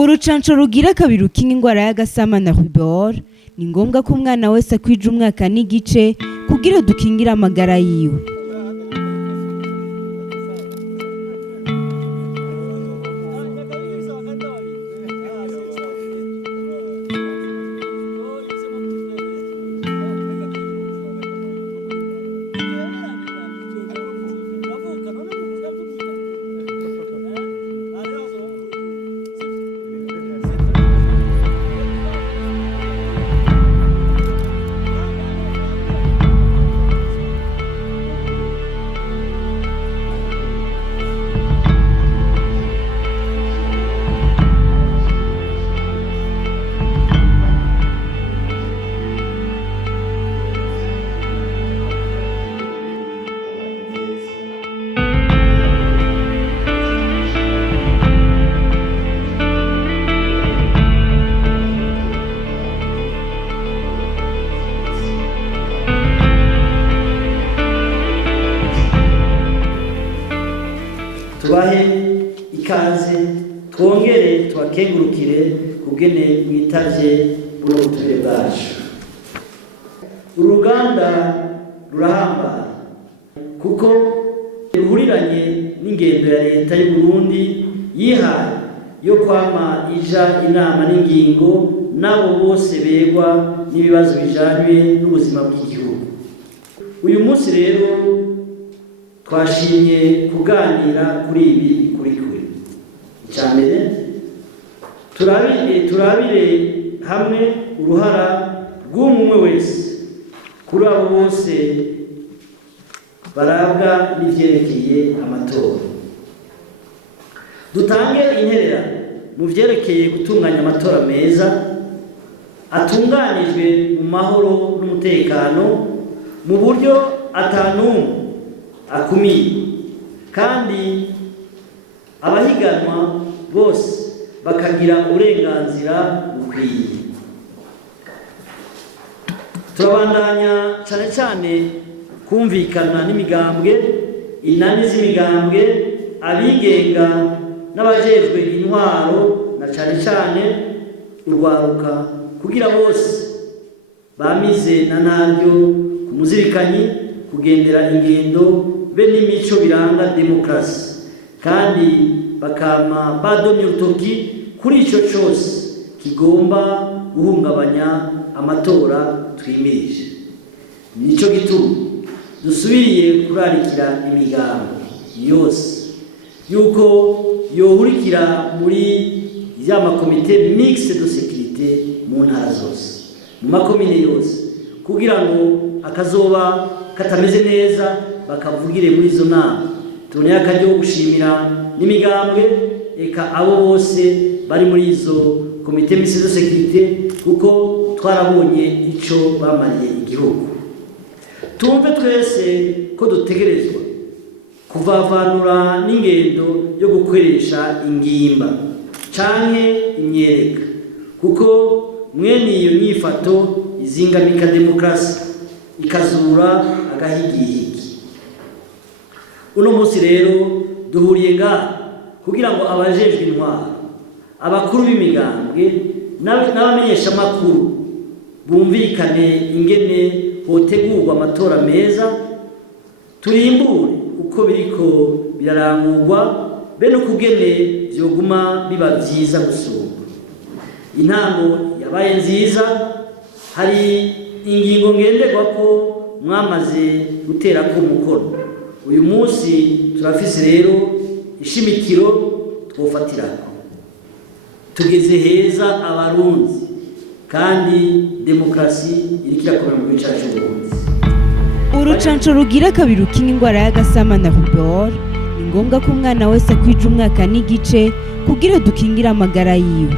Urucanco rugira kabiri rukinga ingwara y'agasama na rubor ni ngombwa ko umwana wese akwija umwaka n'igice kugira dukingire amagara yiwe. Tubahe ikaze twongere tubakengurukire kugene mwitavye buno butumire bwacu. Uruganda rurahambaye kuko ruhuriranye n'ingendo ya leta y'u Burundi yihaye yo kwama ija inama n'ingingo nabo bose begwa n'ibibazo bijanye n'ubuzima bw'igihugu. Uyu munsi rero twashimye kuganira kuri ibi bikurikira. Icyambere turabire hamwe uruhara rw'umwe wese kuri abo bose barabwa n'ivyerekeye amatora. Dutange intererano mu vyerekeye gutunganya amatora meza atunganijwe mu mahoro n'umutekano mu buryo atanumwe akumira kandi abahiganwa bose bakagira uburenganzira bukwiye. Turabandanya cyane cyane kumvikana n'imigambwe, inani z'imigambwe, abigenga n'abajejwe intwaro na cyane cyane urwaruka kugira bose bamize na ntaryo kumuzirikanyi kugendera ingendo be n'imico biranga demokrasi kandi bakama badomye urutoki kuri ico cyose kigomba guhungabanya amatora twimirije. Nico gituma dusubiriye kurarikira imigambo yose yuko yohurikira muri ya makomite mixte de sécurité mu ntara zose mu makomine yose kugira ngo akazoba katameze neza bakavugire muri izo nama. Tuboneye akaryo gushimira n'imigambwe eka abo bose bari muri izo komite mixte de sécurité kuko twarabonye ico bamariye igihugu. Tumve twese ko dutegerezwa kuvavanura n'ingendo yo gukoresha ingimba canke imyereka kuko mwene iyo nyifato izingamika demokrasi ikazura agahigihigi. Uno munsi rero duhuriye ngaha kugira ngo abajejwe intwaro, abakuru b'imigambwe n'abamenyesha makuru bumvikane ingene hotegurwa amatora meza, turimbure uko biriko birarangurwa be no kugene vyoguma biba vyiza gusumba. Intango yabaye nziza, hari ingingo ngenderwako mwamaze gutera ku mukono. Uyu munsi turafise rero ishimikiro twofatirako. Tugeze heza abarundi kandi demokrasi irikira komera mu gihugu cyacu Burundi. Urucanco rugira kabiri rukinga ingwara y'agasama na rubor ni ngombwa ko umwana wese akwija umwaka n'igice kugira dukingire amagara yiwe.